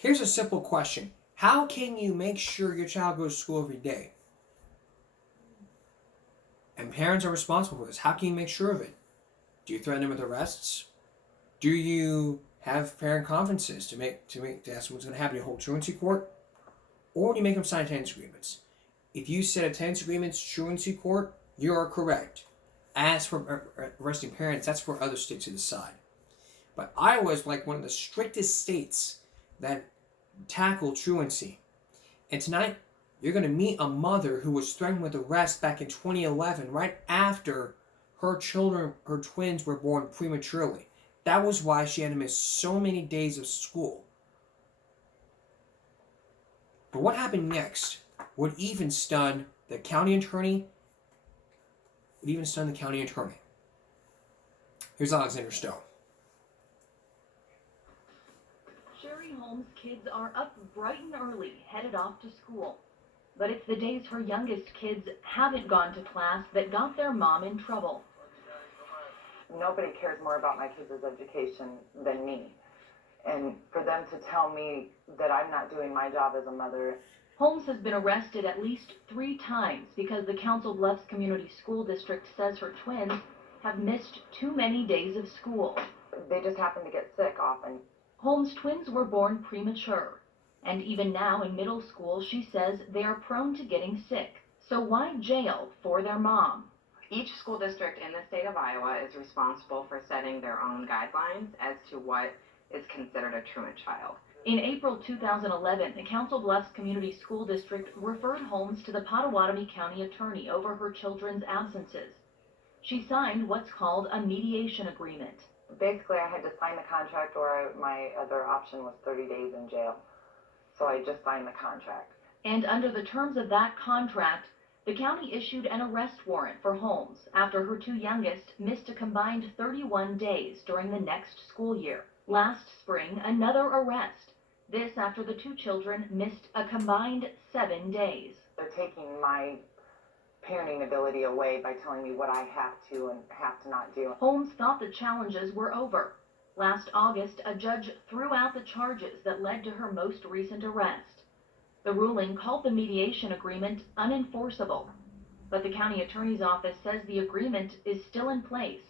Here's a simple question. How can you make sure your child goes to school every day? And parents are responsible for this. How can you make sure of it? Do you threaten them with arrests? Do you have parent conferences to ask what's going to happen? You hold truancy court? Or do you make them sign attendance agreements? If you said attendance agreements, truancy court, you are correct. As for arresting parents, that's for other states to decide. But Iowa is like one of the strictest states that tackle truancy. And tonight, you're going to meet a mother who was threatened with arrest back in 2011, right after her twins were born prematurely. That was why she had to miss so many days of school. But what happened next would even stun the county attorney. Here's Alexander Stone. Sherry Holmes' kids are up bright and early, headed off to school. But it's the days her youngest kids haven't gone to class that got their mom in trouble. Nobody cares more about my kids' education than me. And for them to tell me that I'm not doing my job as a mother. Holmes has been arrested at least 3 times because the Council Bluffs Community School District says her twins have missed too many days of school. They just happen to get sick often. Holmes' twins were born premature. And even now in middle school, she says they are prone to getting sick. So why jail for their mom? Each school district in the state of Iowa is responsible for setting their own guidelines as to what is considered a truant child. In April 2011, the Council Bluffs Community School District referred Holmes to the Potawatomi County Attorney over her children's absences. She signed what's called a mediation agreement. Basically, I had to sign the contract, or my other option was 30 days in jail. So I just signed the contract. And under the terms of that contract, the county issued an arrest warrant for Holmes after her 2 youngest missed a combined 31 days during the next school year. Last spring, another arrest. This after the 2 children missed a combined 7 days. They're taking my parenting ability away by telling me what I have to and have to not do. Holmes thought the challenges were over. Last August, a judge threw out the charges that led to her most recent arrest. The ruling called the mediation agreement unenforceable, but the county attorney's office says the agreement is still in place.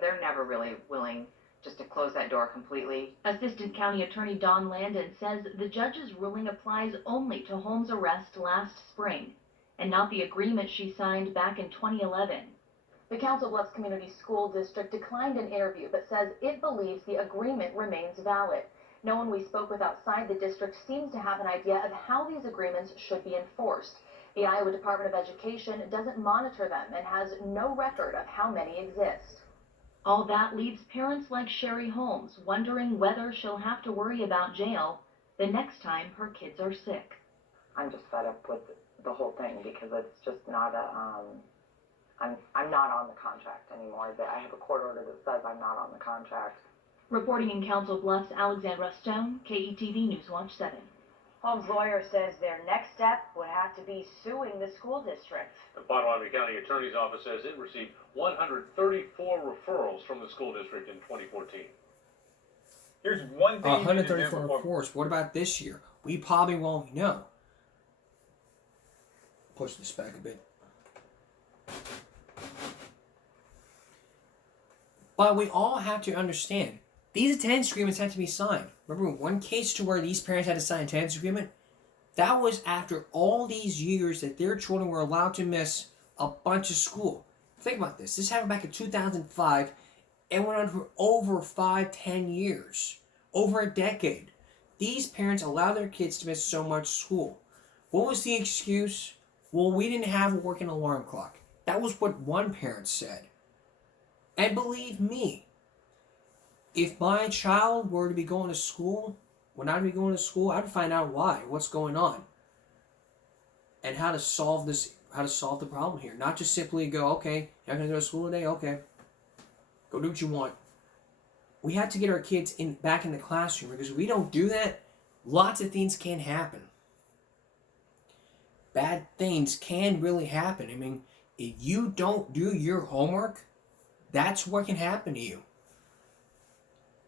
They're never really willing just to close that door completely. Assistant County Attorney Don Landon says the judge's ruling applies only to Holmes' arrest last spring, and not the agreement she signed back in 2011. The Council Bluffs Community School District declined an interview, but says it believes the agreement remains valid. No one we spoke with outside the district seems to have an idea of how these agreements should be enforced. The Iowa Department of Education doesn't monitor them and has no record of how many exist. All that leaves parents like Sherry Holmes wondering whether she'll have to worry about jail the next time her kids are sick. I'm just fed up with the whole thing because it's just not I'm not on the contract anymore. I have a court order that says I'm not on the contract. Reporting in Council Bluffs, Alexandra Stone, KETV Newswatch 7. Holmes' lawyer says their next step would have to be suing the school district. The Potawatomi County Attorney's Office says it received 134 referrals from the school district in 2014. Here's one thing 134 reports. What about this year? We probably won't know. Push this back a bit. But we all have to understand, these attendance agreements had to be signed. Remember one case to where these parents had to sign an attendance agreement? That was after all these years that their children were allowed to miss a bunch of school. Think about this. This happened back in 2005 and went on for over 10 years. Over a decade. These parents allowed their kids to miss so much school. What was the excuse? Well, we didn't have a working alarm clock. That was what one parent said. And believe me, if my child were to be going to school, when I'd be going to school, I'd find out why, what's going on, and how to solve the problem here. Not just simply go, okay, you're not going to go to school today? Okay. Go do what you want. We have to get our kids back in the classroom, because if we don't do that, lots of things can happen. Bad things can really happen. I mean, if you don't do your homework, that's what can happen to you.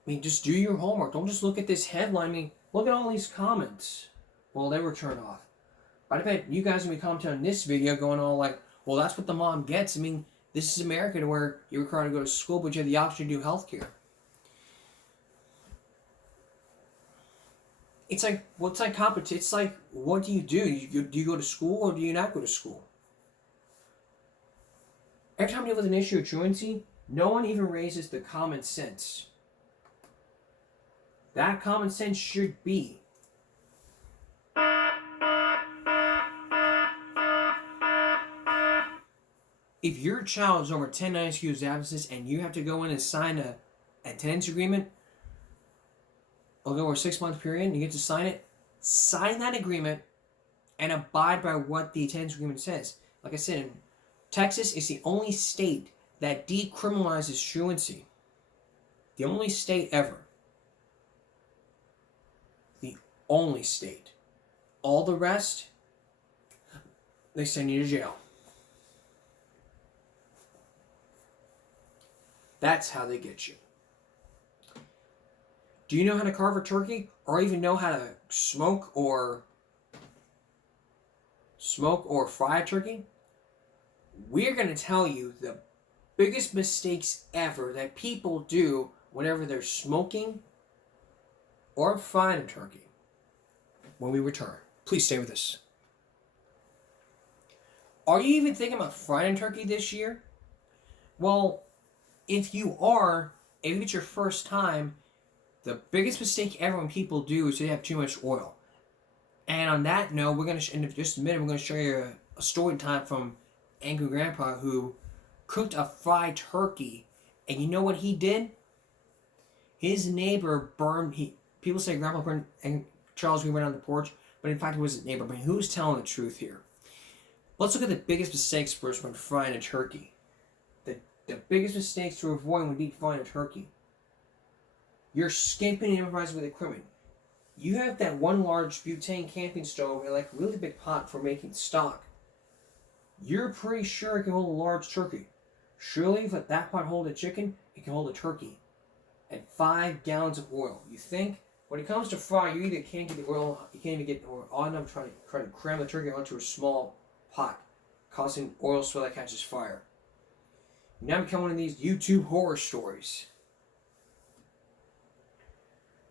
I mean, just do your homework. Don't just look at this headline. I mean, Look at all these comments. Well, they were turned off. But I bet you guys are going to be commenting on this video going all like, well, that's what the mom gets. I mean, this is America to where you're required to go to school, but you have the option to do healthcare. It's like, what's like competition? It's like, what do? Do you go to school or do you not go to school? Every time you deal with an issue of truancy, no one even raises the common sense. That common sense should be if your child is over 10 nights excused absences and you have to go in and sign a attendance agreement, over a 6-month period, and you get to sign that agreement and abide by what the attendance agreement says. Like I said, Texas is the only state that decriminalizes truancy. The only state ever. The only state. All the rest, they send you to jail. That's how they get you. Do you know how to carve a turkey, or even know how to smoke or fry a turkey? We're going to tell you the biggest mistakes ever that people do whenever they're smoking or frying a turkey when we return. Please stay with us. Are you even thinking about frying a turkey this year? Well, if you are, if it's your first time, the biggest mistake ever when people do is they have too much oil. And on that note, we're going to, in just a minute, we're going to show you a story time from Angry Grandpa who cooked a fried turkey. And you know what he did? His neighbor burned, people say Grandpa burned, and Charles we went on the porch, but in fact it was his neighbor. But who's telling the truth here? Let's look at the biggest mistakes first when frying a turkey. The biggest mistakes to avoid when deep frying a turkey. You're skimping and improvising with equipment. You have that one large butane camping stove and like a really big pot for making stock. You're pretty sure it can hold a large turkey. Surely if that pot hold a chicken, it can hold a turkey. And 5 gallons of oil. You think? When it comes to fry, you either can't get the oil, you can't even get oil on enough trying to cram the turkey onto a small pot, causing oil spill that catches fire. Now become one of these YouTube horror stories.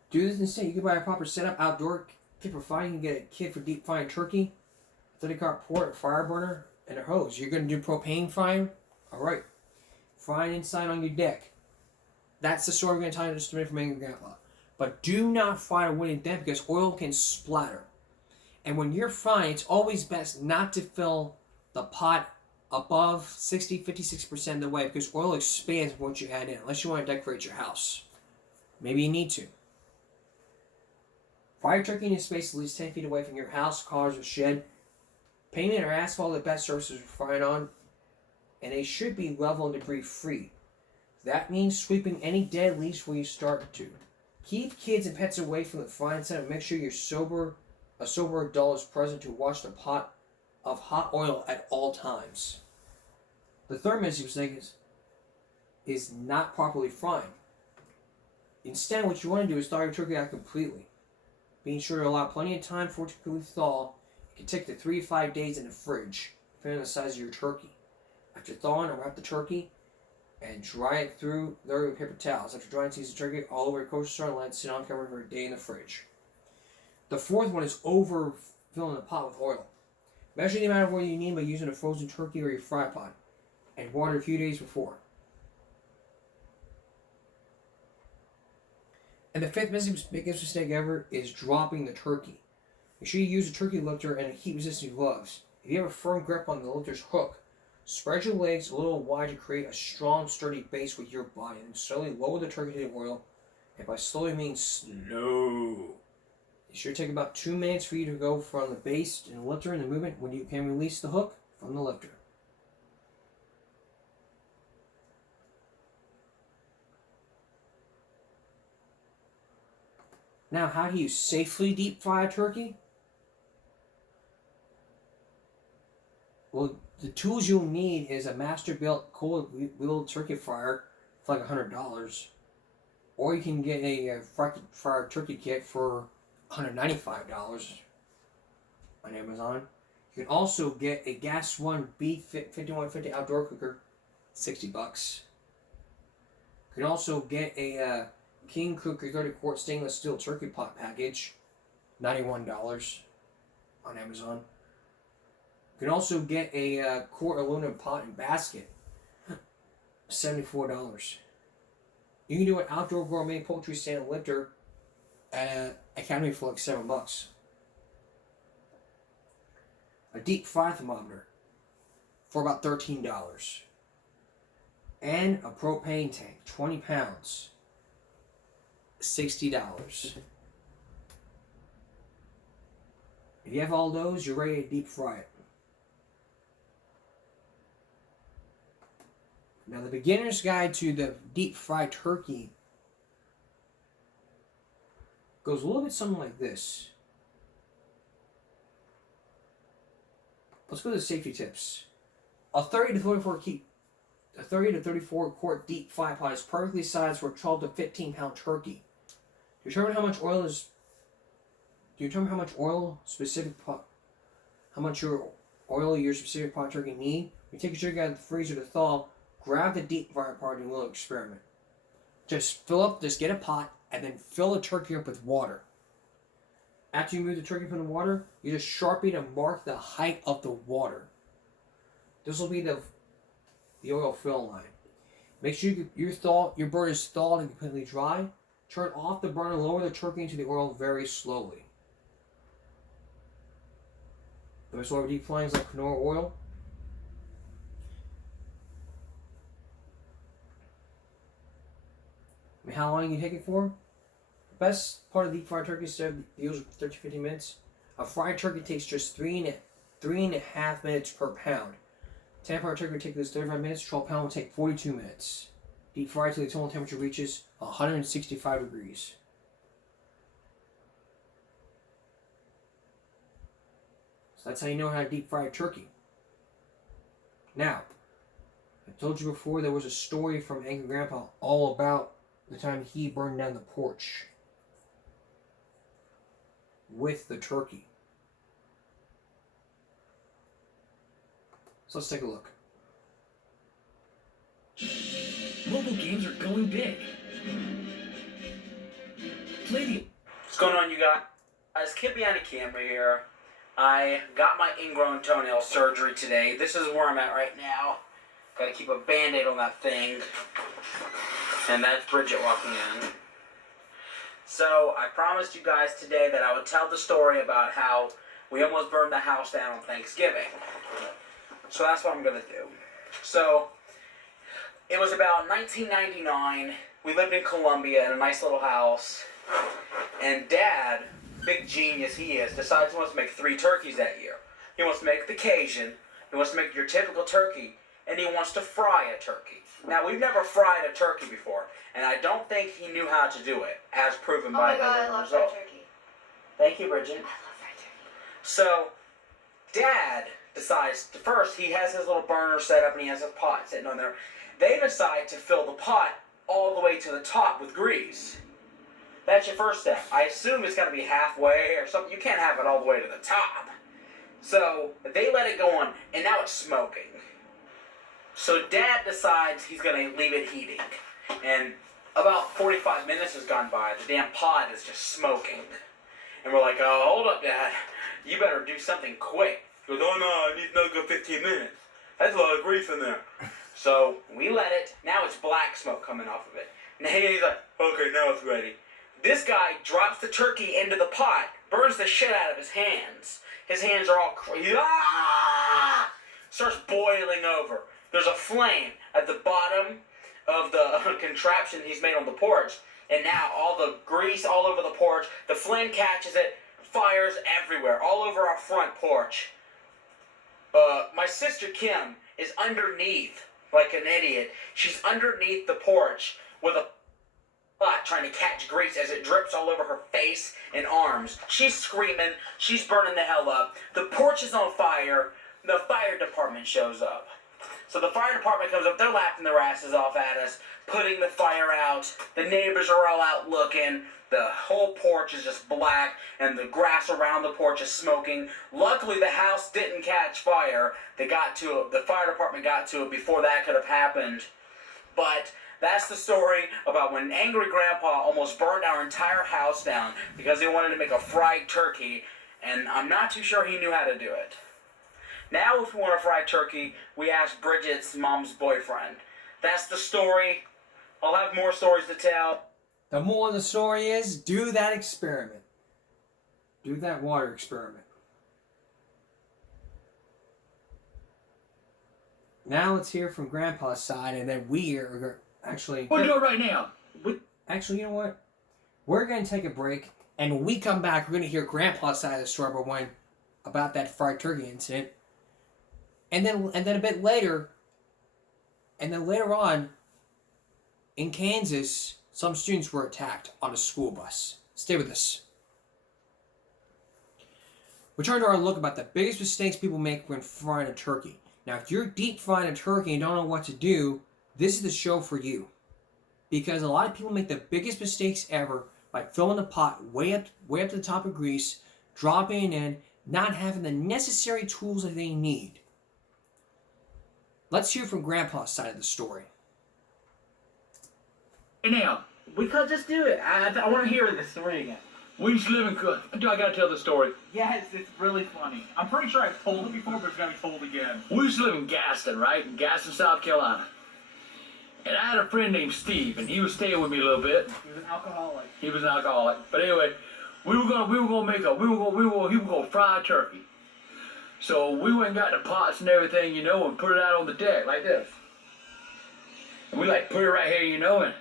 Do this instead. You can buy a proper setup outdoor kit for frying. You can get a kit for deep frying turkey, 30-cart port, a fire burner, and a hose. You're going to do propane frying? Alright. Frying inside on your deck. That's the story we're going to tell you in just a minute from Angry Grandpa. But do not fry a wooden deck because oil can splatter. And when you're frying, it's always best not to fill the pot above 56% of the way because oil expands once you add in, unless you want to decorate your house. Maybe you need to. Fry your turkey in a space at least 10 feet away from your house, cars, or shed. Pavement or asphalt are the best surfaces for frying on, and they should be level and debris free. That means sweeping any dead leaves before you start to. Keep kids and pets away from the frying set and make sure a sober adult is present to watch the pot of hot oil at all times. The third mistake is not properly frying. Instead, what you want to do is thaw your turkey out completely. Being sure to allow plenty of time for it to completely thaw. It can take to 3 to 5 days in the fridge, depending on the size of your turkey. After thawing, unwrap the turkey and dry it through thoroughly with paper towels. After drying, season the turkey all over a kosher store and let it sit on camera for a day in the fridge. The fourth one is overfilling the pot with oil. Measure the amount of oil you need by using a frozen turkey or your fry pot, and water a few days before. And the fifth biggest mistake ever is dropping the turkey. Make sure you use a turkey lifter and heat-resistant gloves. If you have a firm grip on the lifter's hook, spread your legs a little wide to create a strong, sturdy base with your body, and slowly lower the turkey to the oil. And by slowly, I mean slow. It should take about 2 minutes for you to go from the base and the lifter in the movement when you can release the hook from the lifter. Now, how do you safely deep fry a turkey? Well, the tools you'll need is a master-built cold-wheeled turkey fryer for like $100. Or you can get a fryer turkey kit for $195 on Amazon. You can also get a Gas One B5150 outdoor cooker, $60. You can also get a King Cooker 30-quart stainless steel turkey pot package, $91 on Amazon. You can also get a quart aluminum pot and basket, $74. You can do an outdoor gourmet poultry stand lifter at Academy for like $7. A deep fry thermometer for about $13. And a propane tank, 20 pounds, $60. If you have all those, you're ready to deep fry it. Now, the beginner's guide to the deep fried turkey goes a little bit something like this. Let's go to the safety tips. A 30 to 34 quart deep fry pot is perfectly sized for a 12 to 15 pound turkey. Determine how much oil your specific pot turkey need. You take your turkey out of the freezer to thaw. Grab the deep fryer part and we'll experiment. Just get a pot and then fill the turkey up with water. After you remove the turkey from the water, you just Sharpie to mark the height of the water. This will be the oil fill line. Make sure your burner is thawed and completely dry. Turn off the burner, lower the turkey into the oil very slowly. The best way of deep frying is like canola oil. I mean, how long you take it for? The best part of deep fried turkey is usually 30 to 50 minutes. A fried turkey takes just three and a half minutes per pound. 10 fried turkey will take this 35 minutes. 12 pound will take 42 minutes. Deep fry till the total temperature reaches 165 degrees. So that's how you know how to deep fry a turkey. Now, I told you before there was a story from Angry Grandpa all about the time he burned down the porch with the turkey. So let's take a look. Mobile games are going big. What's going on, you guys? Kid behind the camera here. I got my ingrown toenail surgery today. This is where I'm at right now. Gotta keep a band-aid on that thing. And that's Bridget walking in. So, I promised you guys today that I would tell the story about how we almost burned the house down on Thanksgiving. So that's what I'm gonna do. So, it was about 1999. We lived in Columbia in a nice little house. And Dad, big genius he is, decides he wants to make 3 turkeys that year. He wants to make the Cajun, he wants to make your typical turkey, and he wants to fry a turkey. Now, we've never fried a turkey before, and I don't think he knew how to do it, as proven by the result. I love fried turkey. Thank you, Bridget. I love fried turkey. So, Dad decides, first he has his little burner set up and he has a pot sitting on there. They decide to fill the pot all the way to the top with grease. That's your first step. I assume it's got to be halfway or something. You can't have it all the way to the top. So they let it go on, and now it's smoking. So Dad decides he's going to leave it heating. And about 45 minutes has gone by. The damn pot is just smoking. And we're like, oh, hold up, Dad. You better do something quick. He goes, oh, no, I need another good 15 minutes. That's a lot of grease in there. So we let it. Now it's black smoke coming off of it. And he's like, okay, now it's ready. This guy drops the turkey into the pot, burns the shit out of his hands. His hands are all crazy. Ah! Starts boiling over. There's a flame at the bottom of the contraption he's made on the porch. And now all the grease all over the porch. The flame catches it. Fires everywhere. All over our front porch. My sister Kim is underneath, like an idiot. She's underneath the porch with a pot trying to catch grease as it drips all over her face and arms. She's screaming. She's burning the hell up. The porch is on fire. The fire department shows up. So the fire department comes up, they're laughing their asses off at us, putting the fire out. The neighbors are all out looking. The whole porch is just black, and the grass around the porch is smoking. Luckily, the house didn't catch fire. They got to it. The fire department got to it before that could have happened. But that's the story about when Angry Grandpa almost burned our entire house down because he wanted to make a fried turkey, and I'm not too sure he knew how to do it. Now, if we want a fried turkey, we ask Bridget's mom's boyfriend. That's the story. I'll have more stories to tell. The moral of the story is, do that experiment. Do that water experiment. Now let's hear from Grandpa's side, and then we are actually... What are you doing right now? Actually, you know what? We're going to take a break, and when we come back, we're going to hear Grandpa's side of the story about that fried turkey incident. And then a bit later, and then later on, in Kansas, some students were attacked on a school bus. Stay with us. We turn to our look about the biggest mistakes people make when frying a turkey. Now, if you're deep frying a turkey and don't know what to do, this is the show for you. Because a lot of people make the biggest mistakes ever by filling the pot way up to the top of grease, dropping it in, not having the necessary tools that they need. Let's hear from Grandpa's side of the story. And now, we could just do it. I want to hear this story again. We used to live in do I gotta tell the story? Yes, it's really funny. I'm pretty sure I've told it before, but it's gonna be told again. We used to live in Gaston, right? In Gaston, South Carolina. And I had a friend named Steve, and he was staying with me a little bit. He was an alcoholic. He was an alcoholic. But anyway, he was gonna fry a turkey. So we went and got the pots and everything, you know, and put it out on the deck like this. And we put it right here, you know, and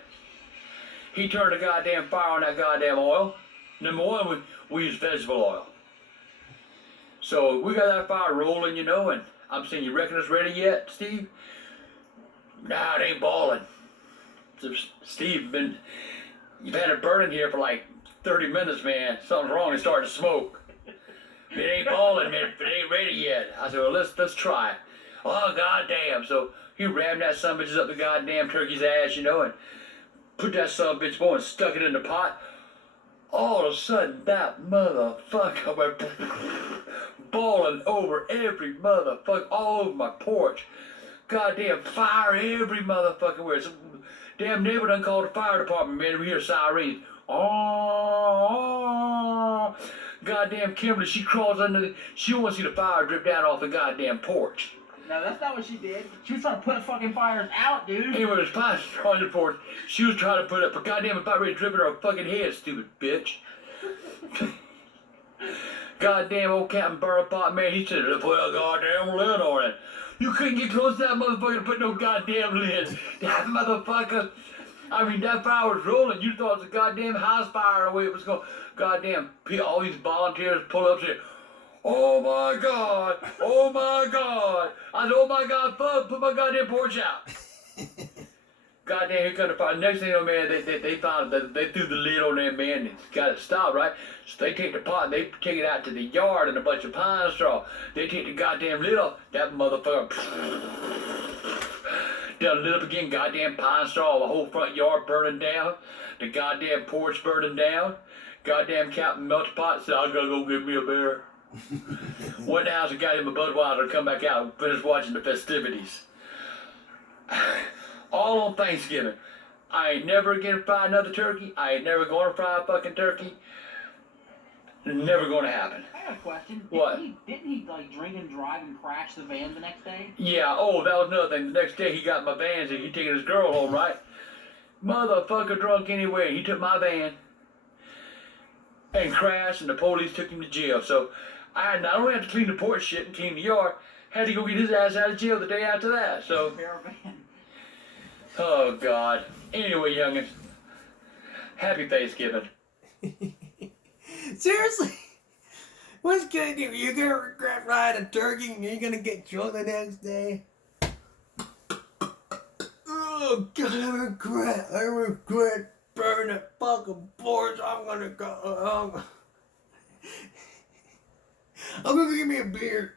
he turned the goddamn fire on that goddamn oil. Number one, we use vegetable oil. So we got that fire rolling, you know, and I'm saying, you reckon it's ready yet, Steve? Nah, it ain't boiling. So Steve, you've had it burning here for 30 minutes, man. Something's wrong, it's starting to smoke. It ain't boiling, man, it ain't ready yet. I said, well, let's try it. Oh, goddamn. So he rammed that son of a bitch up the goddamn turkey's ass, you know, and put that son of a bitch boy and stuck it in the pot. All of a sudden, that motherfucker went boiling over every motherfucker, all over my porch. Goddamn fire every motherfucking where. So, damn neighbor done called the fire department, man. We hear sirens. Oh, goddamn Kimberly, she crawls under she don't want to see the fire drip down off the goddamn porch. No, that's not what she did. She was trying to put fucking fires out, dude. Anyway, there's fire on the porch. She was trying to put it, but goddamn, about ready to drip in her fucking head, stupid bitch. Goddamn old Captain Burrapot, man, he said, put a goddamn lid on it. You couldn't get close to that motherfucker to put no goddamn lid. That motherfucker, I mean, that fire was rolling. You thought it was a goddamn house fire the way it was going. Goddamn, all these volunteers pull up and say, oh my God, oh my God. I said, oh my God, fuck, put my goddamn porch out. Goddamn, here come the fire. Next thing you know, man, they found that they threw the lid on that man and got it stopped, right? So they take the pot and they take it out to the yard in a bunch of pine straw. They take the goddamn lid off. That motherfucker done lit up again, goddamn pine straw, the whole front yard burning down, the goddamn porch burning down. Goddamn Captain Melts Pot said, I gotta go get me a beer. Went in the house and got him a Budweiser, come back out and finish watching the festivities. All on Thanksgiving. I ain't never gonna fry another turkey. I ain't never gonna fry a fucking turkey. Never gonna happen. I got a question. What? Didn't he drink and drive and crash the van the next day? Yeah, oh, that was another thing. The next day he got my van and he taking his girl home, right? Motherfucker drunk anyway. He took my van and crashed, and the police took him to jail. So I not only had to clean the porch shit and clean the yard, had to go get his ass out of jail the day after that. So, oh God. Anyway, youngins, happy Thanksgiving. Seriously? What's gonna do? You're gonna regret frying a turkey and you're gonna get drunk the next day? Oh God, I regret burning that fucking porch. I'm gonna go. I'm gonna give me a beer.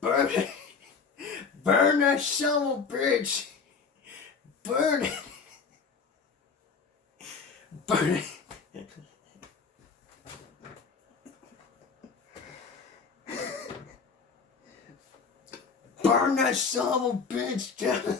Burn it. Burn that son of a bitch. Burn it. Burn it. Burn that son of a bitch down.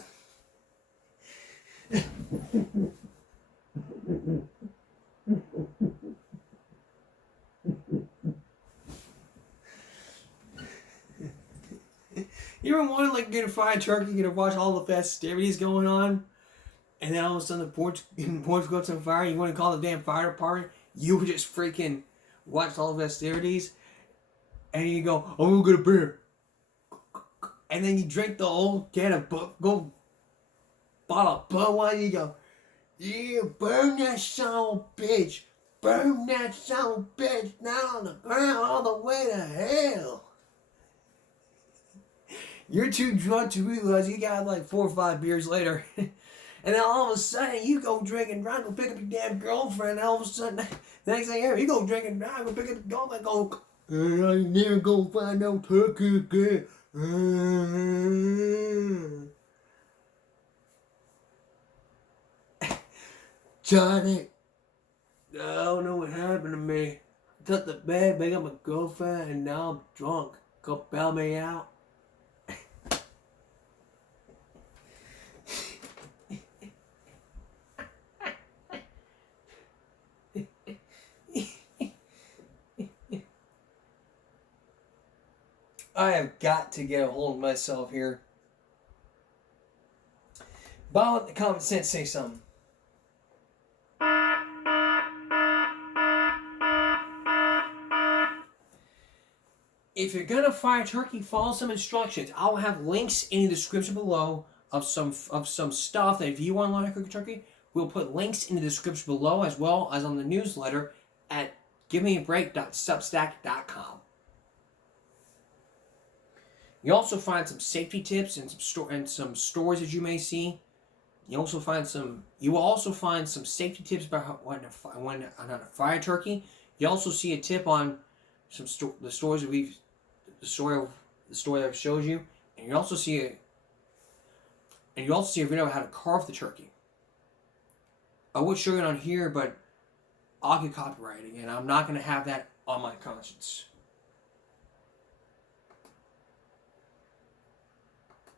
You ever want to like get a fried turkey, get to watch all the festivities going on, and then all of a sudden the porch goes on fire? You want to call the damn fire department? You would just freaking watch all the festivities, and you go, "I'm gonna get a beer," and then you drink the whole can of bottle of Budweiser. You go, "Yeah, burn that son of a bitch, burn that son of a bitch down on the ground all the way to hell." You're too drunk to realize you got like 4 or 5 beers later. And then all of a sudden you go drink and drive, go pick up your damn girlfriend, and all of a sudden, the next thing ever, you go drink and drive, go pick up your girlfriend, go, I never gonna find no turkey again. Johnny, I don't know what happened to me. I took the bed, picked up my girlfriend, and now I'm drunk. Go bail me out. I have got to get a hold of myself here. Bob, let the common sense say something. If you're gonna fire turkey, follow some instructions. I'll have links in the description below of some stuff that if you want to learn how to cook a turkey, we'll put links in the description below as well as on the newsletter at givemeabreak.substack.com. You also find some safety tips and some stories that you may see. You will also find some safety tips about how to fire a turkey. You also see a tip on the stories that I've showed you, and you also see a video of how to carve the turkey. I would show it on here, but I'll get copyrighted, and I'm not going to have that on my conscience.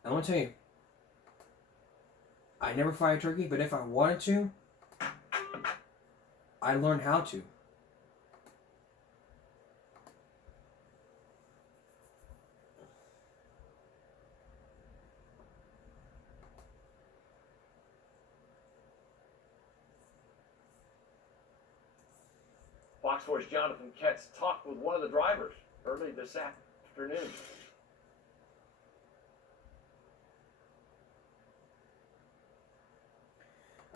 I want to tell you, I never fire turkey, but if I wanted to, I learned how to. Fox 4's Jonathan Ketz talked with one of the drivers early this afternoon.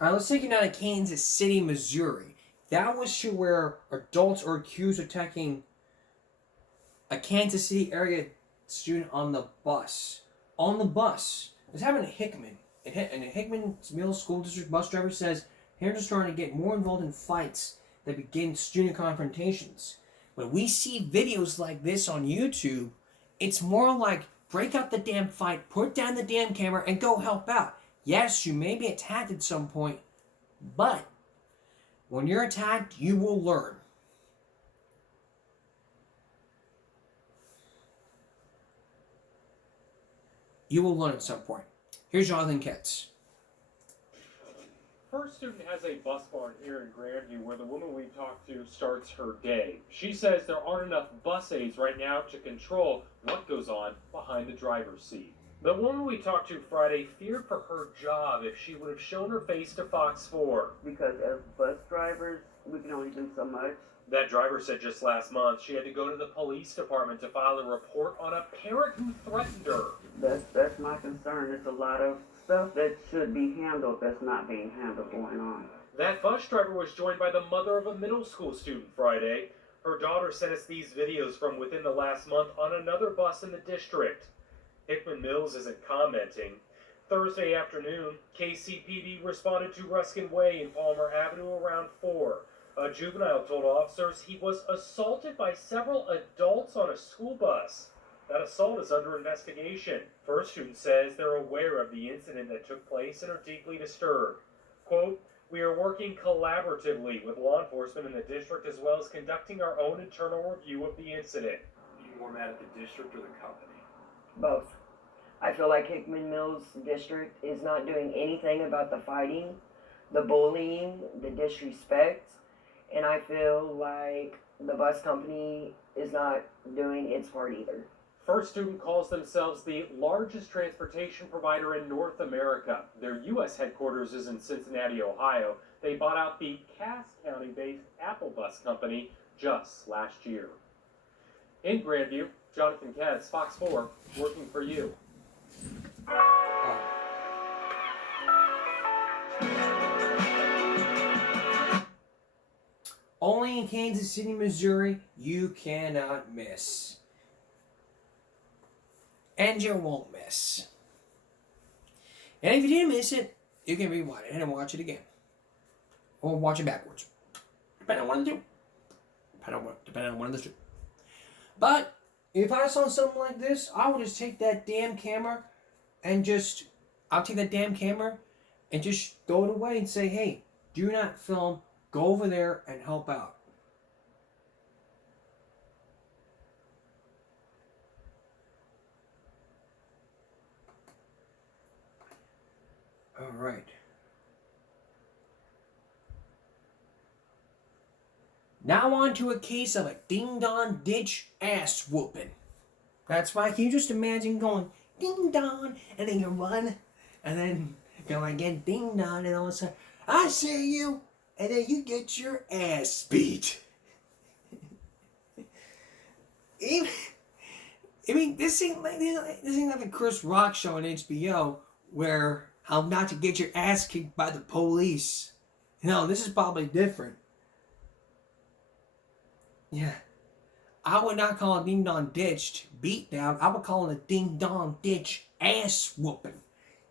All right, let's take it down to Kansas City, Missouri. That was where adults are accused of attacking a Kansas City area student on the bus. On the bus. This happened at Hickman. And the Hickman Middle School District bus driver says parents are starting to get more involved in fights that begin student confrontations. When we see videos like this on YouTube, it's more like break up the damn fight, put down the damn camera, and go help out. Yes, you may be attacked at some point, but when you're attacked, you will learn. You will learn at some point. Here's Jonathan Ketz. First student has a bus barn here in Grandview where the woman we talked to starts her day. She says there aren't enough bus aides right now to control what goes on behind the driver's seat. The woman we talked to Friday feared for her job if she would have shown her face to Fox 4. Because as bus drivers, we can only do so much. That driver said just last month she had to go to the police department to file a report on a parent who threatened her. That's my concern. There's a lot of stuff that should be handled that's not being handled going on. That bus driver was joined by the mother of a middle school student Friday. Her daughter sent us these videos from within the last month on another bus in the district. Hickman Mills isn't commenting. Thursday afternoon, KCPD responded to Ruskin Way and Palmer Avenue around 4. A juvenile told officers he was assaulted by several adults on a school bus. That assault is under investigation. First Student says they're aware of the incident that took place and are deeply disturbed. Quote, "We are working collaboratively with law enforcement in the district as well as conducting our own internal review of the incident." Are you more mad at the district or the company? Both. I feel like Hickman Mills District is not doing anything about the fighting, the bullying, the disrespect, and I feel like the bus company is not doing its part either. First Student calls themselves the largest transportation provider in North America. Their U.S. headquarters is in Cincinnati, Ohio. They bought out the Cass County-based Apple Bus Company just last year. In Grandview, Jonathan Katz, Fox 4, working for you. Only in Kansas City, Missouri, you cannot miss. And you won't miss. And if you didn't miss it, you can rewind it and watch it again. Or watch it backwards. Depending on one of the two. Depending on one of the two. But if I saw something like this, I would just take that damn camera and I'll take that damn camera and just throw it away and say, hey, do not film. Go over there and help out. All right. Now on to a case of a ding-dong ditch ass whooping. That's right. Can you just imagine going ding-dong and then you run and then going again ding-dong and all of a sudden, I see you, and then you get your ass beat. This ain't like a Chris Rock show on HBO where how not to get your ass kicked by the police. No, this is probably different. Yeah. I would not call it ding dong ditch beat down. I would call it a ding dong ditch ass whooping.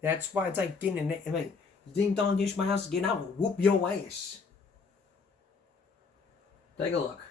That's why it's like ding dong ditch my house again. I will whoop your ass. Take a look.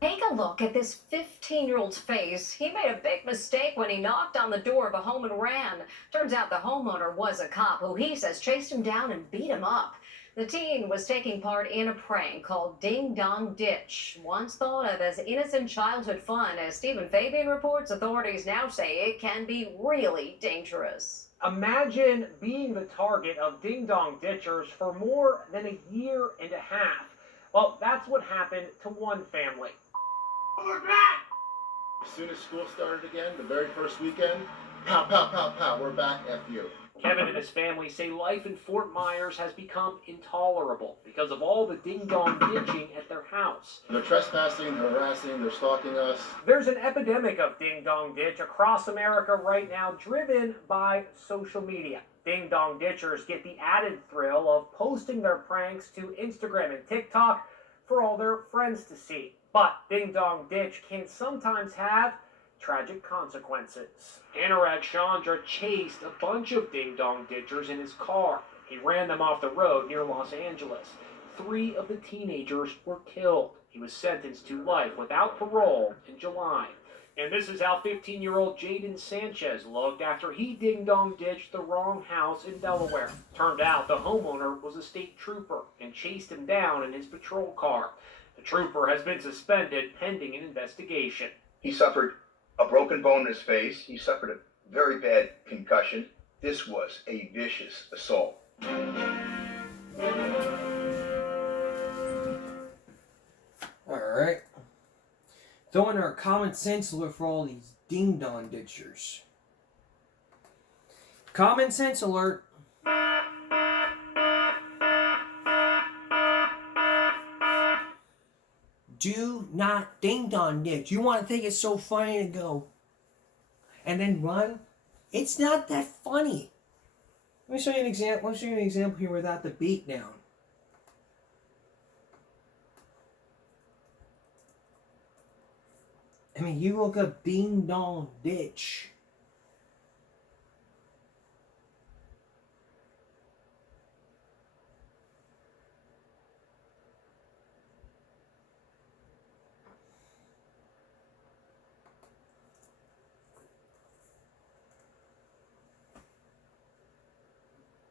Take a look at this 15-year-old's face. He made a big mistake when he knocked on the door of a home and ran. Turns out the homeowner was a cop who he says chased him down and beat him up. The teen was taking part in a prank called Ding Dong Ditch, once thought of as innocent childhood fun. As Stephen Fabian reports, authorities now say it can be really dangerous. Imagine being the target of Ding Dong Ditchers for more than a year and a half. Well, that's what happened to one family. We're back! As soon as school started again, the very first weekend, pow, pow, pow, pow, we're back, F you. Kevin and his family say life in Fort Myers has become intolerable because of all the ding-dong ditching at their house. They're trespassing, they're harassing, they're stalking us. There's an epidemic of ding-dong ditch across America right now, driven by social media. Ding-dong ditchers get the added thrill of posting their pranks to Instagram and TikTok for all their friends to see. But ding-dong ditch can sometimes have tragic consequences. Anorak Chandra chased a bunch of ding-dong ditchers in his car. He ran them off the road near Los Angeles. 3 of the teenagers were killed. He was sentenced to life without parole in July. And this is how 15-year-old Jaden Sanchez looked after he ding-dong ditched the wrong house in Delaware. Turned out the homeowner was a state trooper and chased him down in his patrol car. The trooper has been suspended pending an investigation. He suffered a broken bone in his face. He suffered a very bad concussion. This was a vicious assault. Alright. Throwing our common sense alert for all these ding-dong ditchers. Common sense alert. Do not ding-dong ditch. You want to think it's so funny to go and then run? It's not that funny. Let me show you an example. Let me show you an example here without the beat down. I mean, you look up ding-dong ditch.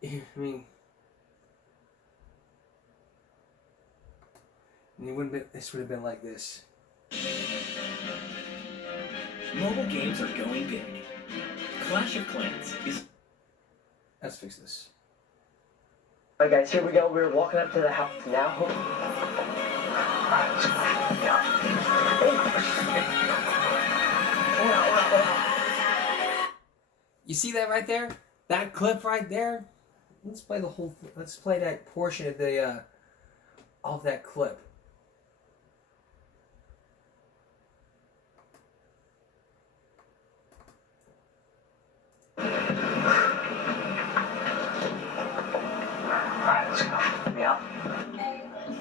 I mean, it wouldn't been, this would have been like this. Mobile games are going big. Clash of Clans is... Let's fix this. Alright guys, here we go. We're walking up to the house now. You see that right there? That clip right there? Let's play the whole. Let's play that portion of the of that clip.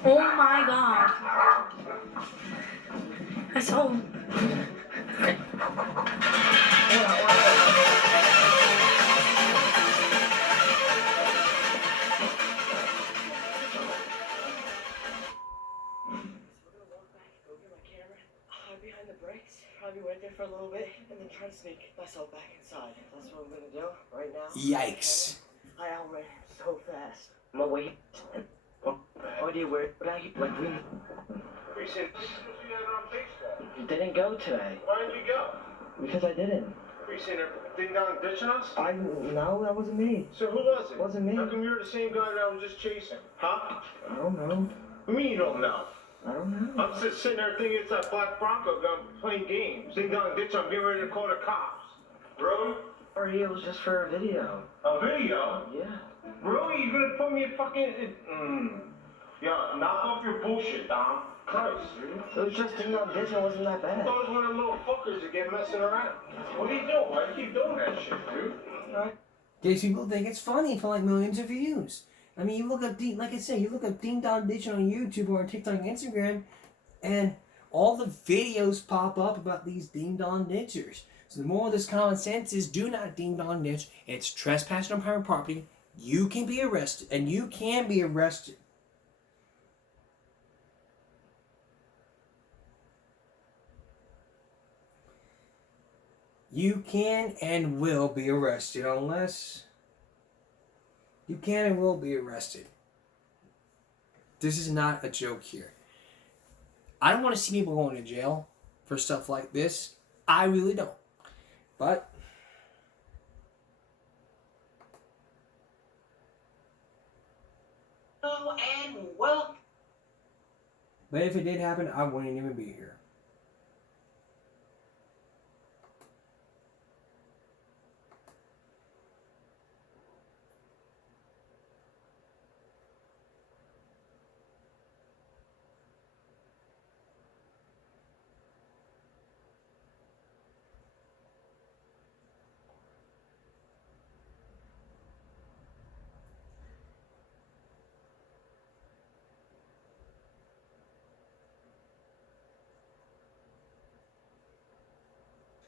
Oh my god. I saw him. Behind the bricks, probably wait there for a little bit, and then try to sneak myself back inside. That's what I'm gonna do right now. Yikes. I outran so fast. I'm gonna wait. Oh dear, where would I like we You didn't go today. Why didn't you go? Because I didn't. You seen her ding dong ditching us? No, that wasn't me. So who was it? Wasn't me. How come you're the same guy that I was just chasing? Huh? I don't know. What do you mean you don't know? I don't know. I'm just sitting there thinking it's that black Bronco gun playing games. Ding dong ditch, I'm getting ready to call the cops. Really? Sorry, it was just for a video. A video? Yeah. Really? You gonna put me in fucking... Yeah, knock off your bullshit, Dom. Christ, dude. It was just ding dong ditch, it wasn't that I bad. thought it was one of them little fuckers that get messing around. What are you doing? Why do you keep doing that shit, dude? Alright. These people think it's funny for like millions of views. I mean, you look up, like I said, you look up Ding Dong Ditch on YouTube or on TikTok and Instagram, and all the videos pop up about these Ding Dong Ditchers. So the moral of this common sense is do not Ding Dong Ditch. It's trespassing on private property. You can be arrested, and you can be arrested. You can and will be arrested unless... You can and will be arrested. This is not a joke here. I don't want to see people going to jail for stuff like this. I really don't. But... Hello and welcome. But if it did happen, I wouldn't even be here.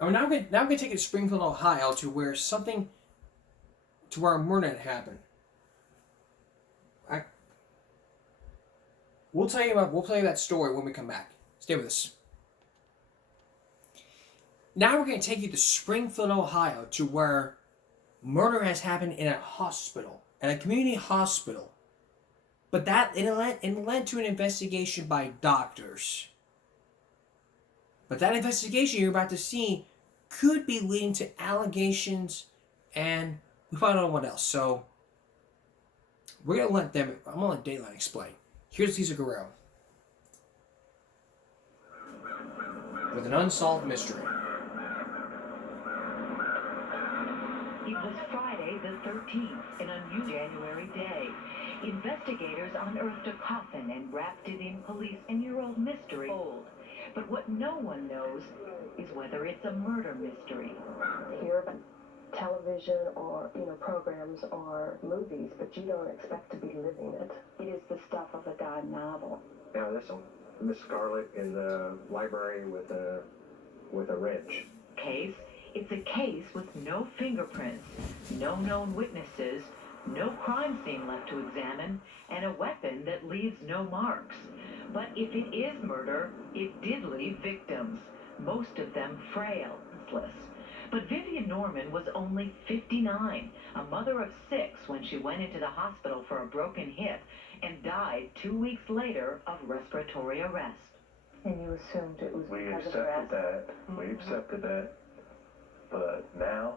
Oh, now I'm gonna take it to Springfield, Ohio, to where a murder had happened. We'll tell you that story when we come back. Stay with us. Now we're gonna take you to Springfield, Ohio, to where murder has happened in a hospital, in a community hospital. But it led to an investigation by doctors. But that investigation you're about to see could be leading to allegations, and we probably don't know what else. So I'm gonna let Dayline explain. Here's Lisa Guerrero with an unsolved mystery. It was Friday the 13th, an unusual January day. Investigators unearthed a coffin and wrapped it in police 10-year-old mystery old. But what no one knows is whether it's a murder mystery. Hear about television or, programs or movies, but you don't expect to be living it. It is the stuff of a god novel. Now there's Miss Scarlet in the library with a wrench. Case? It's a case with no fingerprints, no known witnesses, no crime scene left to examine, and a weapon that leaves no marks. But if it is murder, it did leave victims, most of them frail, useless. But Vivian Norman was only 59, a mother of 6 when she went into the hospital for a broken hip and died 2 weeks later of respiratory arrest. And you assumed it was We because of accepted arrest? that. We accepted that. But now,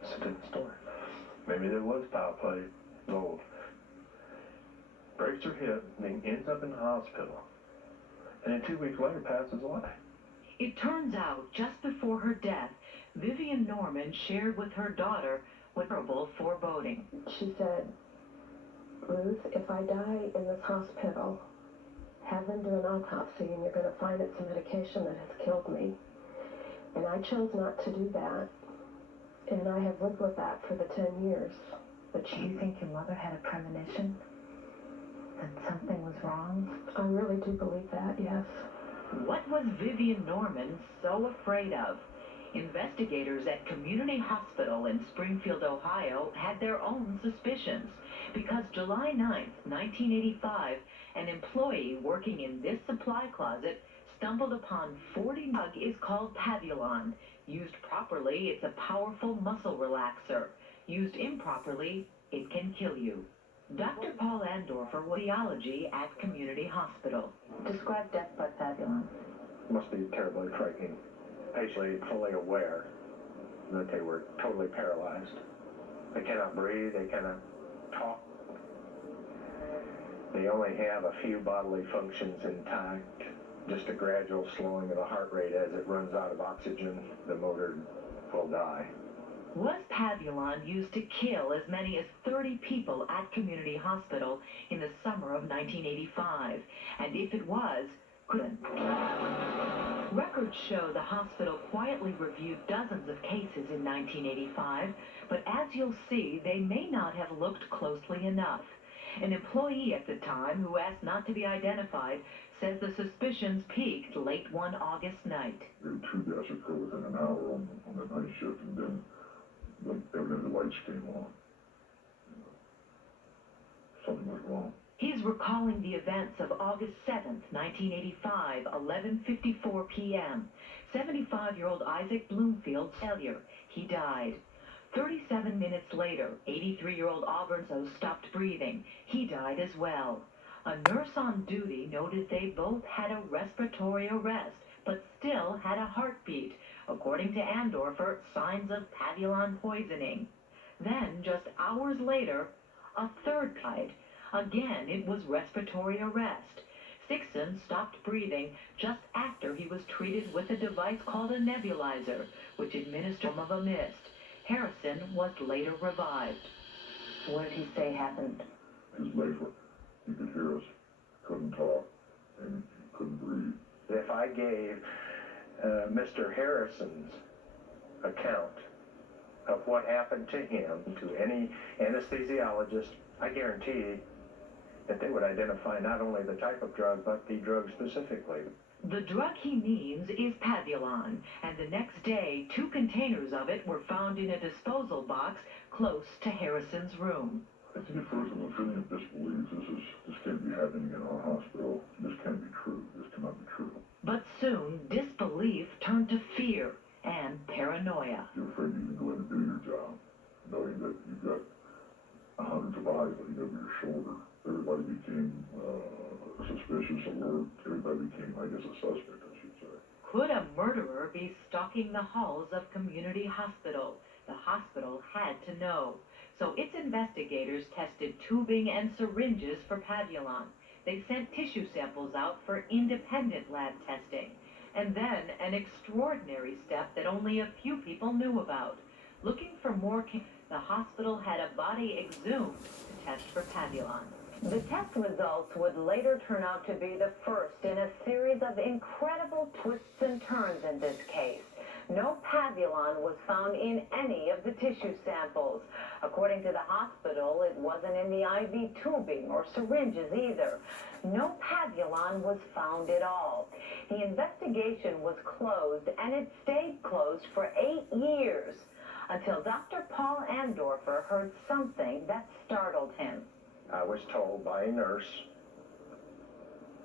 it's a different story. Maybe there was foul play involved. Breaks her hip, then ends up in the hospital. And then 2 weeks later passes away. It turns out, just before her death, Vivian Norman shared with her daughter what terrible foreboding. She said, Ruth, if I die in this hospital, have them do an autopsy and you're going to find it's a medication that has killed me. And I chose not to do that. And I have lived with that for the 10 years. But do you think your mother had a premonition that something was wrong? I really do believe that, yes. What was Vivian Norman so afraid of? Investigators at Community Hospital in Springfield, Ohio, had their own suspicions because July 9th, 1985, an employee working in this supply closet stumbled upon 40 drug is called Pavulon. Used properly, it's a powerful muscle relaxer. Used improperly, it can kill you. Dr. Paul Andorfer was radiology at Community Hospital. Describe death by Pavulon. Must be terribly frightening. Patient fully aware that they were totally paralyzed. They cannot breathe, they cannot talk. They only have a few bodily functions intact. Just a gradual slowing of the heart rate as it runs out of oxygen, the motor will die. Was Pavulon used to kill as many as 30 people at Community Hospital in the summer of 1985? And if it was, couldn't. Records show the hospital quietly reviewed dozens of cases in 1985, but as you'll see, they may not have looked closely enough. An employee at the time, who asked not to be identified, says the suspicions peaked late one August night. There were 2 deaths occur within an hour on the night shift, and then evidently the lights came on. Something was wrong. He's recalling the events of August 7th, 1985, 11:54 p.m. 75-year-old Isaac Bloomfield's failure. He died. 37 minutes later, 83-year-old Auburnso stopped breathing. He died as well. A nurse on duty noted they both had a respiratory arrest, but still had a heartbeat. According to Andorfer, signs of Pavulon poisoning. Then, just hours later, a third died. Again, it was respiratory arrest. Sixon stopped breathing just after he was treated with a device called a nebulizer, which administered of a mist. Harrison was later revived. What did he say happened? His legs were, he could hear us, couldn't talk, and he couldn't breathe. If I gave Mr. Harrison's account of what happened to him to any anesthesiologist, I guarantee that they would identify not only the type of drug, but the drug specifically. The drug he means is Pavulon, and the next day, 2 containers of it were found in a disposal box close to Harrison's room. I think at first I'm a feeling of disbelief. This can't be happening in our hospital. This can't be true. This cannot be true. But soon, disbelief turned to fear and paranoia. You're afraid to even go in and do your job, knowing that you've got hundreds of eyes looking over your shoulder. Everybody became suspicious, alert. Everybody became, I guess, a suspect, I should say. Could a murderer be stalking the halls of Community Hospital? The hospital had to know. So its investigators tested tubing and syringes for Pavulon. They sent tissue samples out for independent lab testing. And then an extraordinary step that only a few people knew about. Looking for more, the hospital had a body exhumed to test for Pavulon. The test results would later turn out to be the first in a series of incredible twists and turns in this case. No Pavulon was found in any of the tissue samples. According to the hospital, it wasn't in the IV tubing or syringes either. No Pavulon was found at all. The investigation was closed, and it stayed closed for 8 years, until Dr. Paul Andorfer heard something that startled him. I was told by a nurse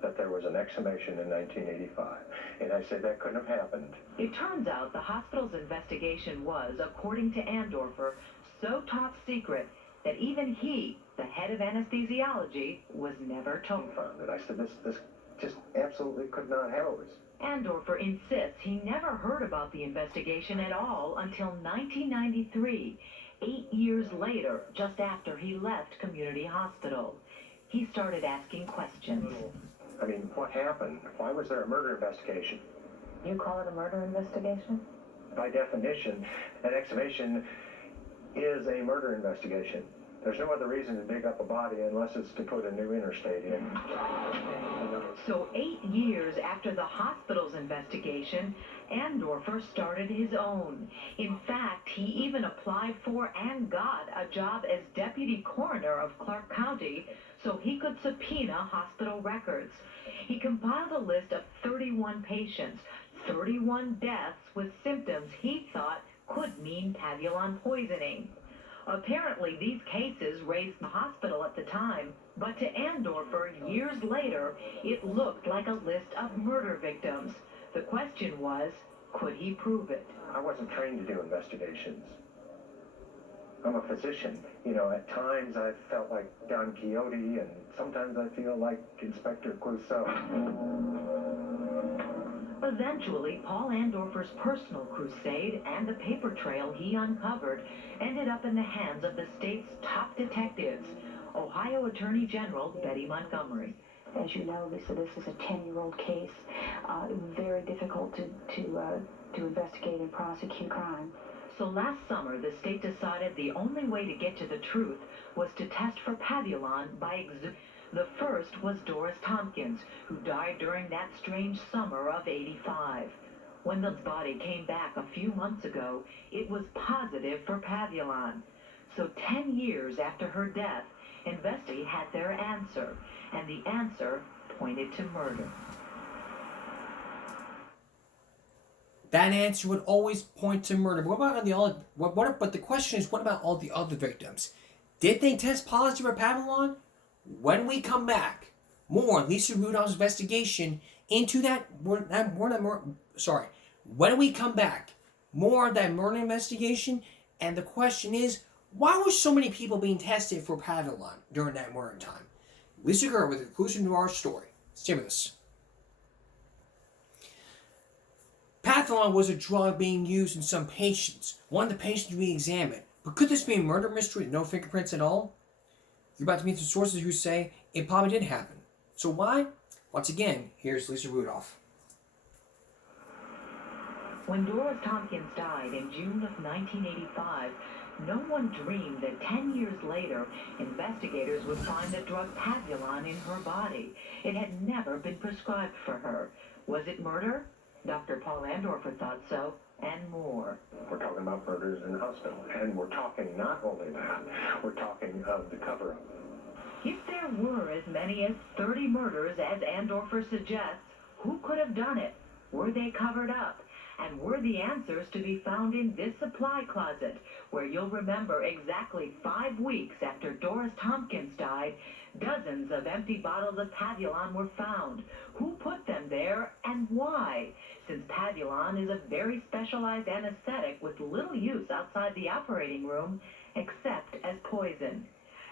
that there was an exhumation in 1985. And I said that couldn't have happened. It turns out the hospital's investigation was, according to Andorfer, so top secret that even he, the head of anesthesiology, was never told. Found it. I said, this just absolutely could not have it. Andorfer insists he never heard about the investigation at all until 1993, 8 years later, just after he left Community Hospital. He started asking questions. I mean, what happened? Why was there a murder investigation? You call it a murder investigation? By definition, an exhumation is a murder investigation. There's no other reason to dig up a body unless it's to put a new interstate in. So 8 years after the hospital's investigation, Andorfer started his own. In fact, he even applied for and got a job as deputy coroner of Clark County so he could subpoena hospital records. He compiled a list of 31 patients, 31 deaths with symptoms he thought could mean Pavulon poisoning. Apparently, these cases raised the hospital at the time, but to Andorfer, years later, it looked like a list of murder victims. The question was, could he prove it? I wasn't trained to do investigations. I'm a physician. You know, at times I felt like Don Quixote, and sometimes I feel like Inspector Clouseau. Eventually, Paul Andorfer's personal crusade and the paper trail he uncovered ended up in the hands of the state's top detectives, Ohio Attorney General Betty Montgomery. As you know, Lisa, this is a 10-year-old case. Very difficult to investigate and prosecute crime. So last summer, the state decided the only way to get to the truth was to test for Pavulon by The first was Doris Tompkins, who died during that strange summer of '85. When the body came back a few months ago, it was positive for Pavulon. So 10 years after her death, investigators had their answer, and the answer pointed to murder. That answer would always point to murder. But what about the other? But the question is, what about all the other victims? Did they test positive for Pavulon? When we come back, more Lisa Rudolph's investigation into when we come back, more of that murder investigation, and the question is, why were so many people being tested for Pavulon during that murder time? Lisa Kerr with a conclusion to our story. Stay with us. Pavulon was a drug being used in some patients. One of the patients we examined. But could this be a murder mystery with no fingerprints at all? You're about to meet some sources who say it probably did happen. So why? Once again, here's Lisa Rudolph. When Doris Tompkins died in June of 1985, no one dreamed that 10 years later, investigators would find the drug Pavulon in her body. It had never been prescribed for her. Was it murder? Dr. Paul Andorfer thought so, and more. We're talking about murders in the hospital, and we're talking not only that, we're talking of the cover-up. If there were as many as 30 murders, as Andorfer suggests, who could have done it? Were they covered up? And were the answers to be found in this supply closet, where you'll remember exactly 5 weeks after Doris Tompkins died, dozens of empty bottles of Pavulon were found. Who put them there and why? Since Pavulon is a very specialized anesthetic with little use outside the operating room, except as poison.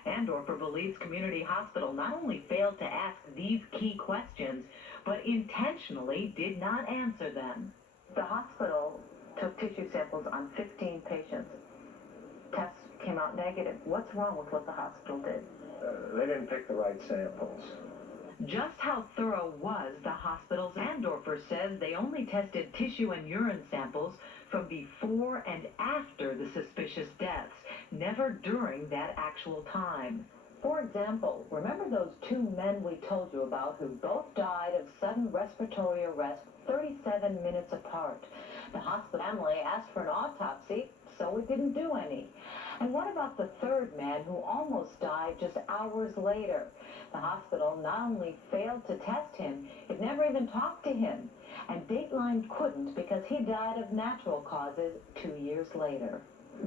Andorfer believes Community Hospital not only failed to ask these key questions, but intentionally did not answer them. The hospital took tissue samples on 15 patients. Tests came out negative. What's wrong with what the hospital did? They didn't pick the right samples. Just how thorough was the hospital's? Andorfer says they only tested tissue and urine samples from before and after the suspicious deaths, never during that actual time. For example, remember those 2 men we told you about who both died of sudden respiratory arrest 37 minutes apart? The hospital family asked for an autopsy, so it didn't do any. And what about the 3rd man who almost died just hours later? The hospital not only failed to test him, it never even talked to him. And Dateline couldn't because he died of natural causes 2 years later.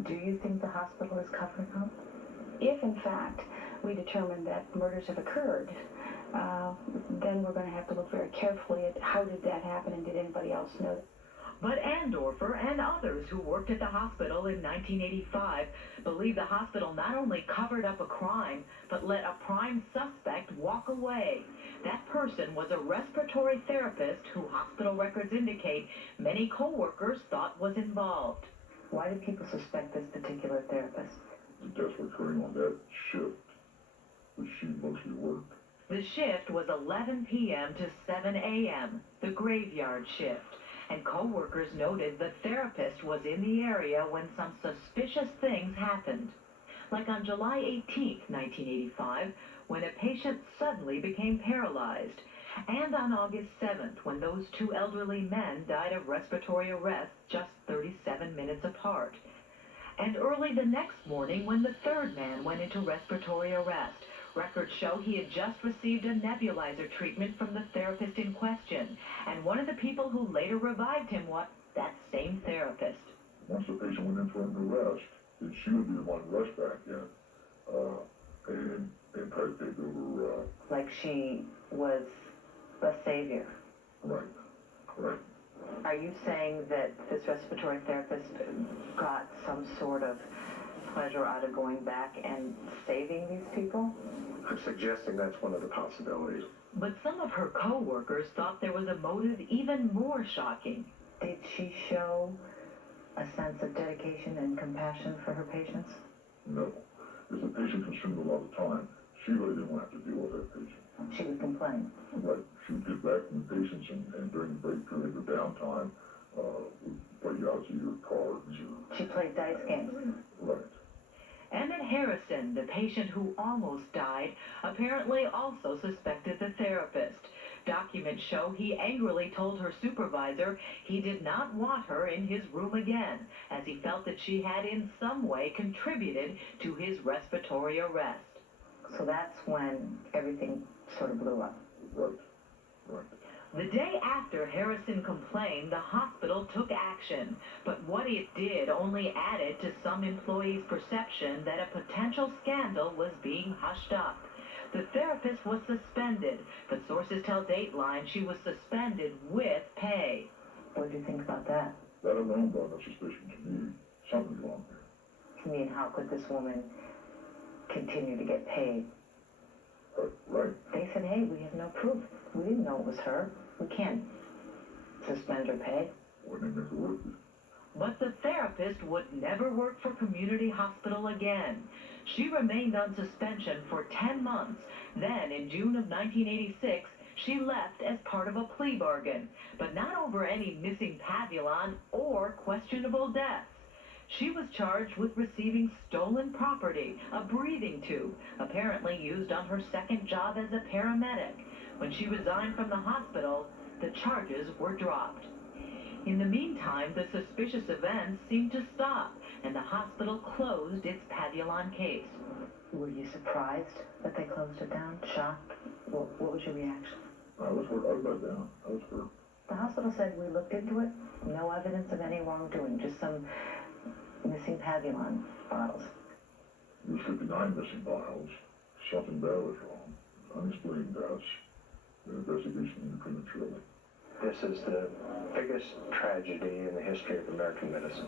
Do you think the hospital is covering up? If, in fact, we determine that murders have occurred, then we're going to have to look very carefully at how did that happen and did anybody else know. But Andorfer and others who worked at the hospital in 1985 believe the hospital not only covered up a crime, but let a prime suspect walk away. That person was a respiratory therapist who hospital records indicate many co-workers thought was involved. Why do people suspect this particular therapist? The deaths were occurring on that shift, which she mostly worked. The shift was 11 p.m. to 7 a.m., the graveyard shift. And co-workers noted the therapist was in the area when some suspicious things happened. Like on July 18, 1985, when a patient suddenly became paralyzed. And on August 7th, when those two elderly men died of respiratory arrest just 37 minutes apart. And early the next morning, when the third man went into respiratory arrest. Records show he had just received a nebulizer treatment from the therapist in question, and one of the people who later revived him was that same therapist. Once the patient went in for an arrest, then she would be the one rushed back in and try to take over. Like she was a savior. Right, right. Are you saying that this respiratory therapist got some sort of pleasure out of going back and saving these people? I'm suggesting that's one of the possibilities. But some of her co-workers thought there was a motive even more shocking. Did she show a sense of dedication and compassion for her patients? No. If the patient consumed a lot of time, she really didn't want to have to deal with that patient. She would complain. Right. She would get back from the patients and during the break period of downtime, would play Yahtzee or cards or... She played dice games. Right. Emmett Harrison, the patient who almost died, apparently also suspected the therapist. Documents show he angrily told her supervisor he did not want her in his room again, as he felt that she had in some way contributed to his respiratory arrest. So that's when everything sort of blew up. Right, right. The day after Harrison complained, the hospital took action, but what it did only added to some employees' perception that a potential scandal was being hushed up. The therapist was suspended, but sources tell Dateline she was suspended with pay. What do you think about that? That alone brought no suspicion to me. Something's wrong here. I mean, how could this woman continue to get paid? Right. They said, hey, we have no proof. We didn't know it was her. We can't suspend her pay. Wouldn't make it work. But the therapist would never work for Community Hospital again. She remained on suspension for 10 months. Then, in June of 1986, she left as part of a plea bargain, but not over any missing pavilion or questionable deaths. She was charged with receiving stolen property, a breathing tube, apparently used on her second job as a paramedic. When she resigned from the hospital, the charges were dropped. In the meantime, the suspicious events seemed to stop, and the hospital closed its pavilion case. Were you surprised that they closed it down? Shocked? What was your reaction? I was hurt. I was let down. I was hurt. The hospital said we looked into it. No evidence of any wrongdoing, just some missing pavilion bottles. There was 59 missing bottles. Something bad was wrong. Unexplained deaths. The investigation ended prematurely. This is the biggest tragedy in the history of American medicine.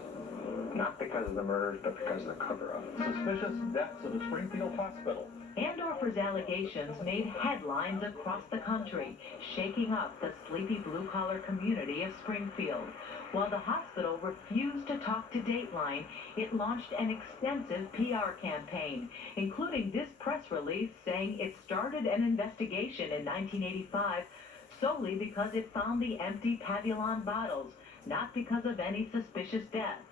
Not because of the murders, but because of the cover-up. Suspicious deaths at a Springfield hospital. Andorfer's allegations made headlines across the country, shaking up the sleepy blue-collar community of Springfield. While the hospital refused to talk to Dateline, it launched an extensive PR campaign, including this press release saying it started an investigation in 1985 solely because it found the empty pavilion bottles, not because of any suspicious deaths,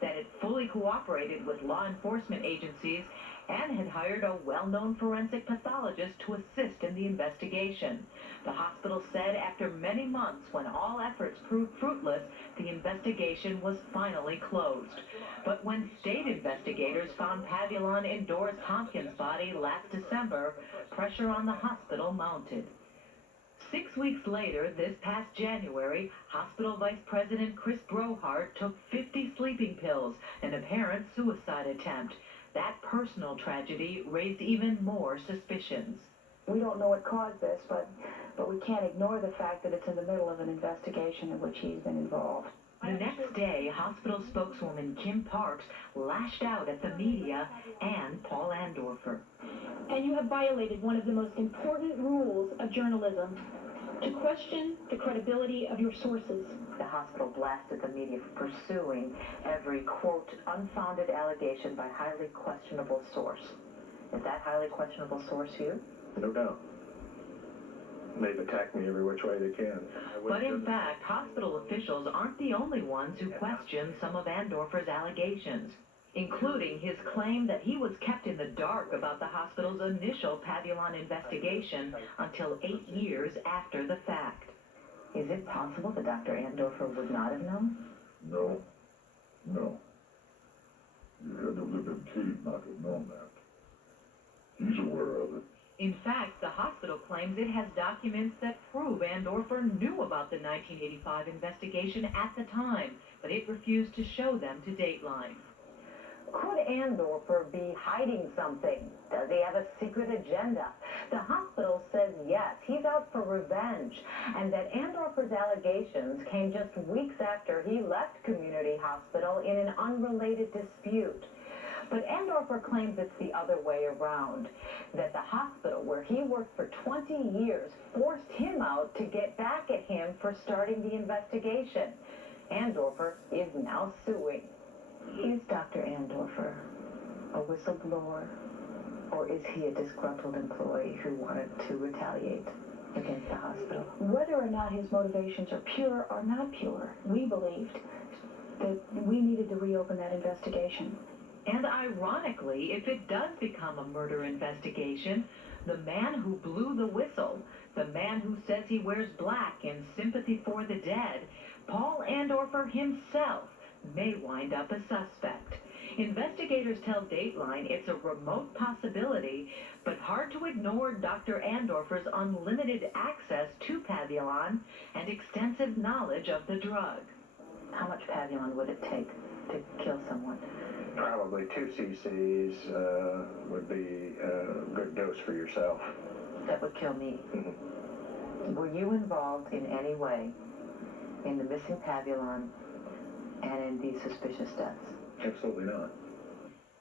that it fully cooperated with law enforcement agencies and had hired a well-known forensic pathologist to assist in the investigation. The hospital said after many months, when all efforts proved fruitless, the investigation was finally closed. But when state investigators found pavilion in Doris Tompkins' body last December, pressure on the hospital mounted. 6 weeks later, this past January, Hospital Vice President Chris Brohart took 50 sleeping pills, an apparent suicide attempt. That personal tragedy raised even more suspicions. We don't know what caused this, but we can't ignore the fact that it's in the middle of an investigation in which he's been involved. The next day, hospital spokeswoman Kim Parks lashed out at the media and Paul Andorfer. And you have violated one of the most important rules of journalism, to question the credibility of your sources. The hospital blasted the media for pursuing every, quote, unfounded allegation by highly questionable source. Is that highly questionable source you? No doubt. They've attacked me every which way they can. But in fact, hospital officials aren't the only ones who question some of Andorfer's allegations, including his claim that he was kept in the dark about the hospital's initial Pavillon investigation until 8 years after the fact. Is it possible that Dr. Andorfer would not have known? No. No. You had to live in cave not to have known that. He's aware of it. In fact, the hospital claims it has documents that prove Andorfer knew about the 1985 investigation at the time, but it refused to show them to Dateline. Could Andorfer be hiding something? Does he have a secret agenda? The hospital says yes, he's out for revenge, and that Andorfer's allegations came just weeks after he left Community Hospital in an unrelated dispute. But Andorfer claims it's the other way around, that the hospital where he worked for 20 years forced him out to get back at him for starting the investigation. Andorfer is now suing. Is Dr. Andorfer a whistleblower, or is he a disgruntled employee who wanted to retaliate against the hospital? Whether or not his motivations are pure or not pure, we believed that we needed to reopen that investigation. And ironically, if it does become a murder investigation, the man who blew the whistle, the man who says he wears black in sympathy for the dead, Paul Andorfer himself, may wind up a suspect. Investigators tell Dateline it's a remote possibility, but hard to ignore Dr. Andorfer's unlimited access to Pavillon and extensive knowledge of the drug. How much Pavillon would it take to kill someone? Probably 2 cc's would be a good dose for yourself. That would kill me. Were you involved in any way in the missing Pavillon and in these suspicious deaths? Absolutely not.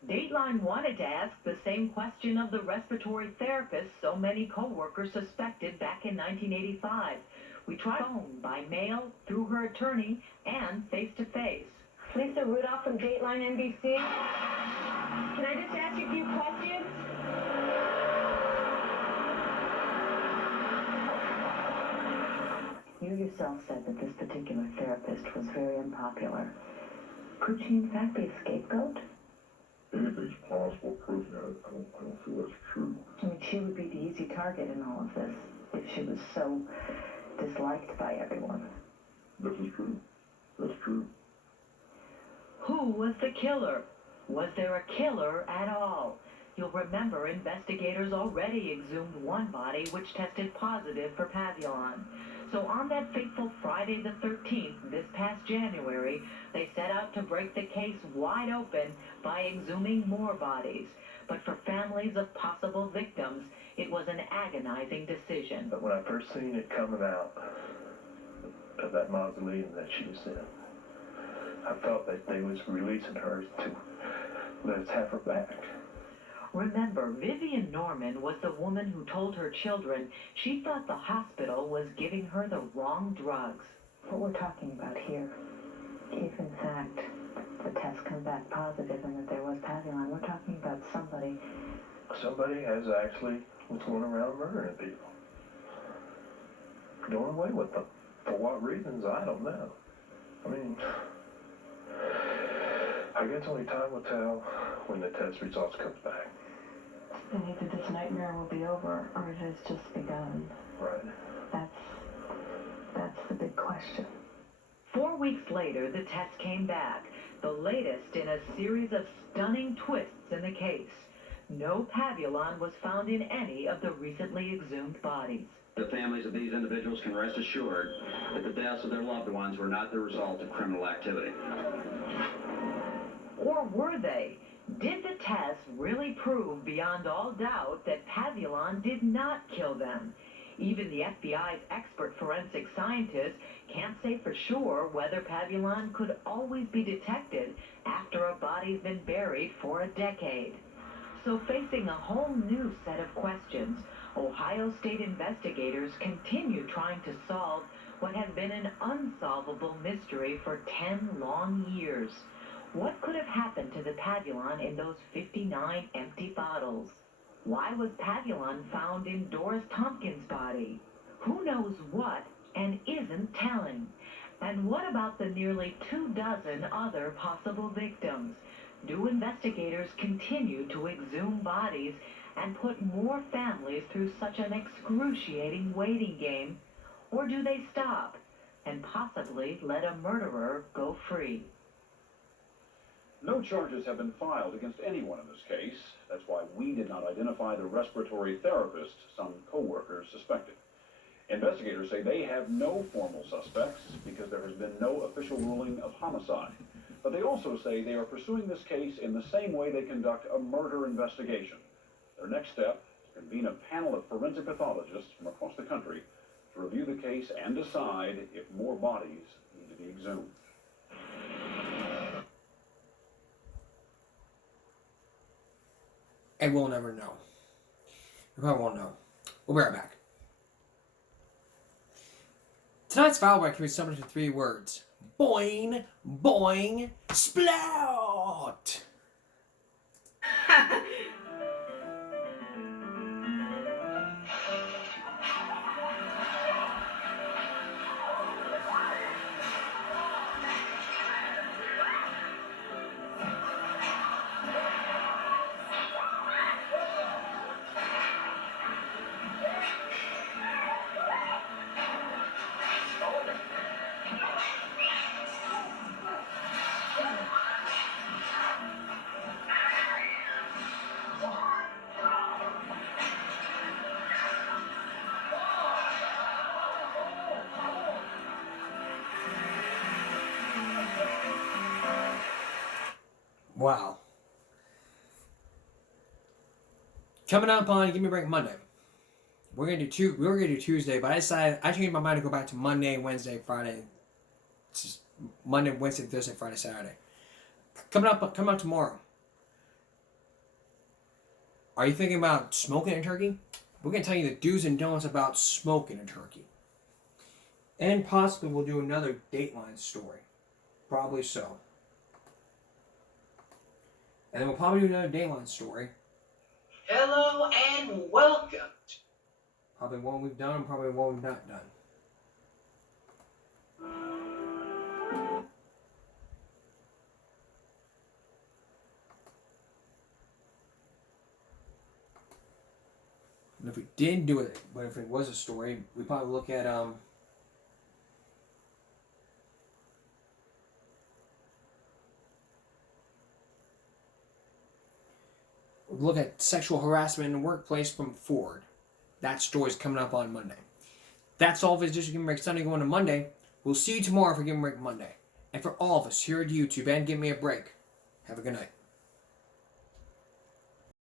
Dateline wanted to ask the same question of the respiratory therapist so many co-workers suspected back in 1985. We tried phone, by mail, through her attorney, and face-to-face. Lisa Rudolph from Dateline NBC. Can I just ask you a few questions? You yourself said that this particular therapist was very unpopular. Could she in fact be a scapegoat? Anything's possible, proving it. I don't feel that's true. I mean, she would be the easy target in all of this if she was so disliked by everyone. This is true. That's true. Who was the killer? Was there a killer at all? You'll remember investigators already exhumed one body which tested positive for Pavillon. So on that fateful Friday the 13th, this past January, they set out to break the case wide open by exhuming more bodies. But for families of possible victims, it was an agonizing decision. But when I first seen it coming out of that mausoleum that she was in, I felt that they was releasing her to let us have her back. Remember, Vivian Norman was the woman who told her children she thought the hospital was giving her the wrong drugs. What we're talking about here, if in fact the tests come back positive and that there was Pavillon, we're talking about somebody. Somebody has actually was going around murdering people. Doing away with them. For what reasons, I don't know. I mean, I guess only time will tell when the test results comes back. And either this nightmare will be over or it has just begun. Right. That's the big question. 4 weeks later, the test came back, the latest in a series of stunning twists in the case. No Pavillon was found in any of the recently exhumed bodies. The families of these individuals can rest assured that the deaths of their loved ones were not the result of criminal activity. Or were they? Did the tests really prove beyond all doubt that Pavillon Pavillon did not kill them. Even the FBI's expert forensic scientists can't say for sure whether Pavillon could always be detected after a body's been buried for a decade. So facing a whole new set of questions, Ohio State investigators continue trying to solve what has been an unsolvable mystery for 10 long years. What could have happened to the Pavillon in those 59 empty bottles? Why was Pavillon found in Doris Tompkins' body? Who knows what and isn't telling? And what about the nearly 24 other possible victims? Do investigators continue to exhume bodies and put more families through such an excruciating waiting game? Or do they stop and possibly let a murderer go free? No charges have been filed against anyone in this case. That's why we did not identify the respiratory therapist some co-workers suspected. Investigators say they have no formal suspects because there has been no official ruling of homicide. But they also say they are pursuing this case in the same way they conduct a murder investigation. Their next step is to convene a panel of forensic pathologists from across the country to review the case and decide if more bodies need to be exhumed. And we'll never know. We probably won't know. We'll be right back. Tonight's Foul Break can be summed into 3 words. Boing, boing, splout! Wow. Coming up on Give Me a Break Monday. We're gonna do Tuesday, but I changed my mind to go back to Monday, Wednesday, Friday. It's just Monday, Wednesday, Thursday, Friday, Saturday. Coming up tomorrow. Are you thinking about smoking a turkey? We're gonna tell you the do's and don'ts about smoking a turkey. And possibly we'll do another Dateline story. Probably so. And then we'll probably do another Dateline story. Hello and welcome. Probably one we've done, probably one we've not done. And if we didn't do it, but if it was a story, we'd probably look at sexual harassment in the workplace from Ford. That story's coming up on Monday. That's all for this District Give Me a Break Sunday going to Monday. We'll see you tomorrow for Give Me a Break Monday. And for all of us here at YouTube and Give Me a Break, have a good night.